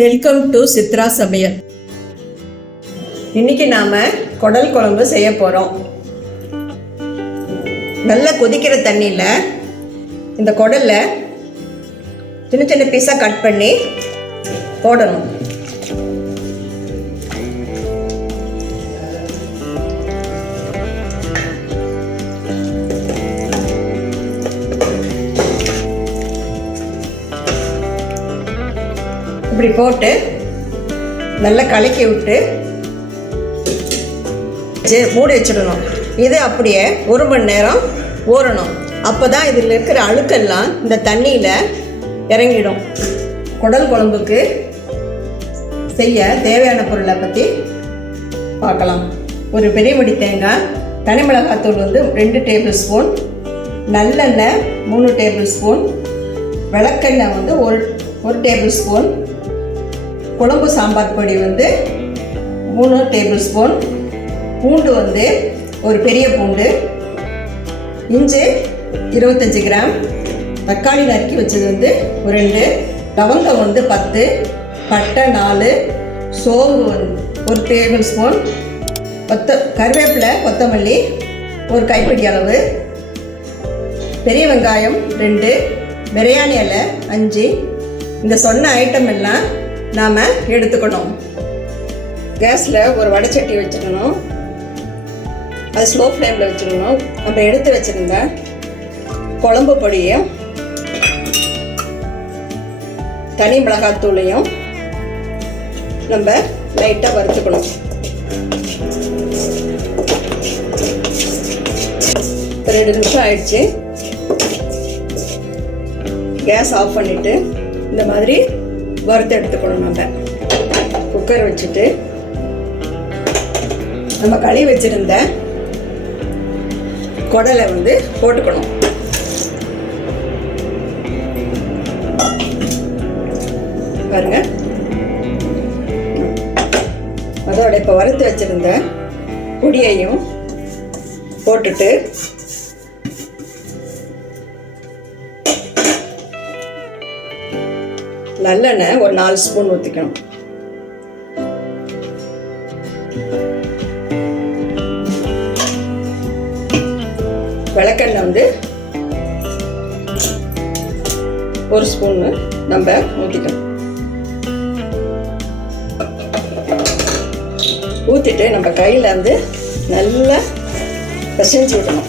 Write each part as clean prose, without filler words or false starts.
Welcome to Chitra சமையல். இன்னைக்கு நாம குடல் குழம்பு செய்ய போறோம். நல்லா கொதிக்கிற தண்ணியில இந்த குடல்ல சின்ன சின்ன பீஸா கட் பண்ணி போடணும். இப்படி போட்டு நல்லா கலக்கி விட்டு மூடி வச்சிடணும். இது அப்படியே 1 மணி நேரம் ஊறணும். அப்போ தான் இதில் இருக்கிற அழுக்கெல்லாம் இந்த தண்ணியில் இறங்கிடும். குடல் குழம்புக்கு செய்ய தேவையான பொருளை பற்றி பார்க்கலாம். ஒரு பெரிய மடி தேங்காய், தனி மிளகாத்தூள் 2 டேபிள் ஸ்பூன், நல்லெண்ணெய் 3 டேபிள் ஸ்பூன், விளக்கெண்ணெய் 1 டேபிள் ஸ்பூன், குழம்பு சாம்பார் பொடி 3 டேபிள் ஸ்பூன், பூண்டு ஒரு பெரிய பூண்டு, இஞ்சி 25 கிராம், தக்காளி நறுக்கி வச்சது 2, லவங்கம் 10, பட்டை 4, சோம்பு 1 டேபிள் ஸ்பூன், கருவேப்பிலை கொத்தமல்லி 1 கைப்பிடி அளவு, பெரிய வெங்காயம் 2, பிரியாணி இலை 5. இந்த சொன்ன ஐட்டம் எல்லாம் நாம் எடுத்துக்கணும். கேஸில் ஒரு வடைச்சட்டி வச்சுக்கணும். அது ஸ்லோ ஃப்ளேமில் வச்சுக்கணும். நம்ம எடுத்து வச்சுருந்த குழம்பு பொடியும் தனி மிளகாத்தூளையும் நம்ம லைட்டாக வறுத்துக்கணும். 2 நிமிஷம் ஆயிடுச்சு. கேஸ் ஆஃப் பண்ணிவிட்டு இந்த மாதிரி வறுத்து எடுத்துக்கணும். நம்ம குக்கர் வச்சுட்டு நம்ம கழுவி வச்சிருந்த குடலை போட்டுக்கணும். பாருங்க, அதோட இப்போ வறுத்து வச்சிருந்த பொடியையும் போட்டுட்டு நல்லெண்ணெய் ஒரு 4 ஸ்பூன் ஊற்றிக்கணும். விளக்கெண்ணெய் 1 ஸ்பூன் நம்ம ஊற்றிக்கணும். ஊற்றிட்டு நம்ம கையில் நல்லா பிசைஞ்சு விடணும்.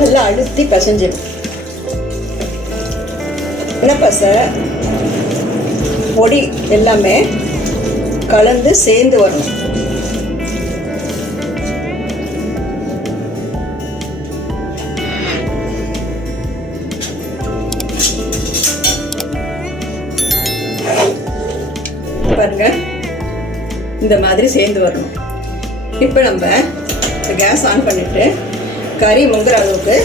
நல்லா அழுத்தி பிசைஞ்சிடும். பசை பொடி எல்லாமே கலந்து சேர்ந்து வரணும். பாருங்க, இந்த மாதிரி சேர்ந்து வரணும். இப்போ நம்ம கேஸ் ஆன் பண்ணிட்டு கறி முங்குற அளவுக்கு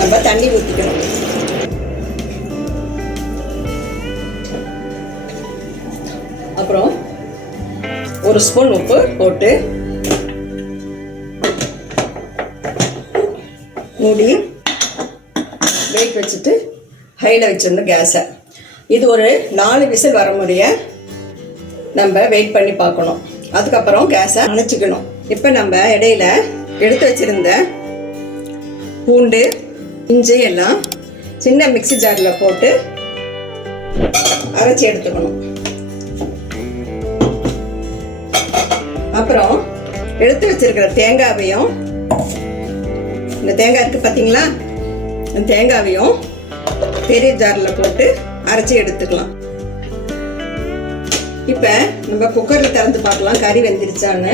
நம்ம தண்ணி ஊற்றிக்கணும். அப்புறம் 1 ஸ்பூன் உப்பு போட்டு மூடி வெயிட் வச்சுட்டு ஹையில் வச்சிருந்தோம் கேஸை. இது ஒரு 4 விசில் வர முடிய நம்ம வெயிட் பண்ணி பார்க்கணும். அதுக்கப்புறம் கேஸை அணைச்சிக்கணும். இப்போ நம்ம இடையில எடுத்து வச்சிருந்த பூண்டு, இஞ்சி எல்லாம் சின்ன மிக்ஸி ஜாரில் போட்டு அரைச்சி எடுத்துக்கணும். அப்புறம் எடுத்து வச்சிருக்கிற தேங்காவையும், இந்த தேங்காய் இருக்குது பார்த்தீங்களா, இந்த தேங்காவையும் பெரிய ஜாரில் போட்டு அரைச்சி எடுத்துக்கலாம். இப்போ நம்ம குக்கரில் திறந்து பார்க்கலாம் கறி வெந்துருச்சான்னு.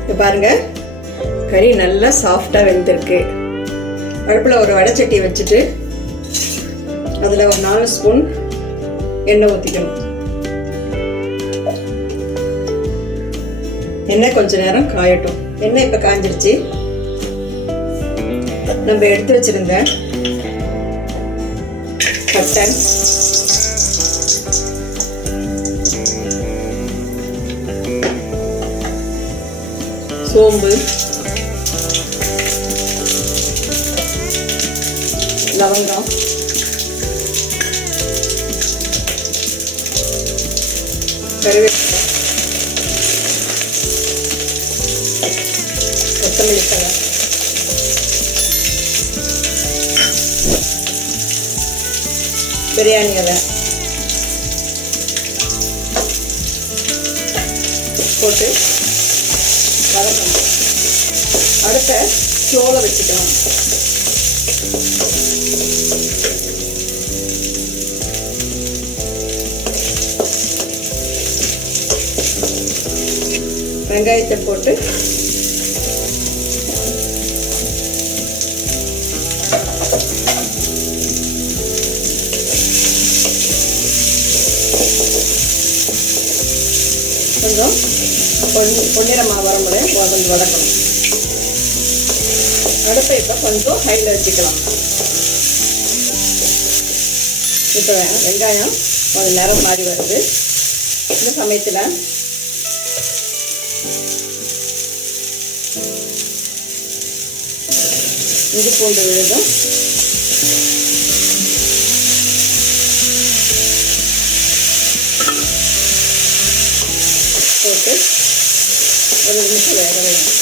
இப்போ பாருங்க, கறி நல்லா சாஃப்டாக வெந்திருக்கு. அடுப்பில் ஒரு வடைச்சட்டி வச்சுட்டு அதில் ஒரு 4 ஸ்பூன் எண்ணெய் ஊற்றிக்கணும். எண்ணெய் கொஞ்ச நேரம் காயட்டும். எண்ணெய் இப்போ காஞ்சிருச்சு. நம்ம எடுத்து வச்சிருந்த பட்டை, சோம்பு, லவங்கம், கருவேப்பிலை, கொத்தமல்லி தழை, பிரியாணி இலை போட்டு வதக்கணும். அடுப்பை ஸ்லோவில் வச்சுக்கணும். வெங்காயத்தை போட்டு கொஞ்சம் பொன்னிறமாக வர முறை கொஞ்சம் வதக்கணும். அடுப்பை இப்போ கொஞ்சம் ஹையில் வச்சுக்கலாம். இப்போ வெங்காயம் கொஞ்சம் நிறம் மாறி வருது. இந்த சமயத்தில் இஞ்சி பூண்டு விழுதும் போட்டு ஒரு நிமிஷம் வேக வைக்கணும்.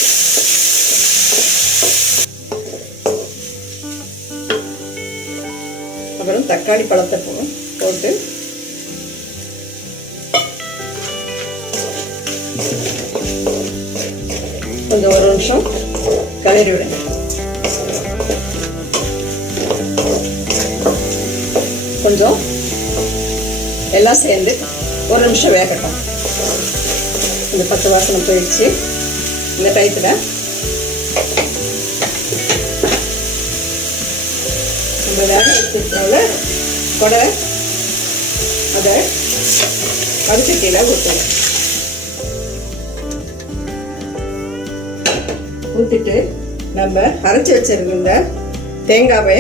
அப்புறம் தக்காளி பழத்தை போட்டு கொஞ்சம் ஒரு நிமிஷம் கிளறி விடுங்க. கொஞ்சம் எல்லாம் சேர்ந்து ஒரு நிமிஷம் வேகட்டும். இந்த 10 வாசனை போயிடுச்சு. இந்த டயத்தில் நம்ம வேக வச்சுருக்கோம்ல கொடை, அதை வடிசட்டியில் ஊற்றணும். ஊற்றிட்டு நம்ம அரைச்சி வச்சிருந்த தேங்காவை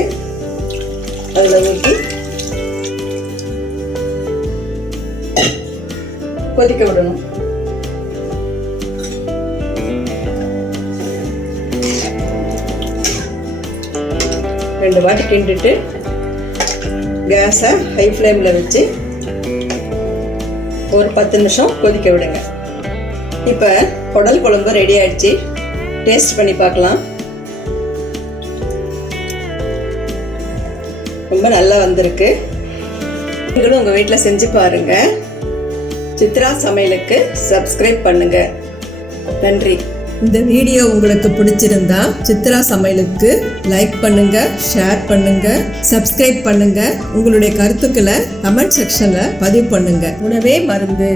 அதில் ஊற்றி கொதிக்க விடணும். ரெண்டு வாட்டி கிண்டிட்டு கேஸை ஹை ஃப்ளேமில் வச்சு ஒரு 10 நிமிஷம் கொதிக்க விடுங்க. இப்போ குடல் குழம்பு ரெடி ஆயிடுச்சு. டேஸ்ட் பண்ணி பார்க்கலாம். ரொம்ப நல்லா வந்திருக்கு. நீங்களும் உங்கள் வீட்டில் செஞ்சு பாருங்கள். சித்ரா சமையலுக்கு சப்ஸ்கிரைப் பண்ணுங்க. நன்றி. இந்த வீடியோ உங்களுக்கு பிடிச்சிருந்தா சித்ரா சமையலுக்கு லைக் பண்ணுங்க, ஷேர் பண்ணுங்க, சப்ஸ்கிரைப் பண்ணுங்க. உங்களுடைய கருத்துக்களை கமெண்ட் செக்ஷன்ல பதிவு பண்ணுங்க. உணவே மருந்து.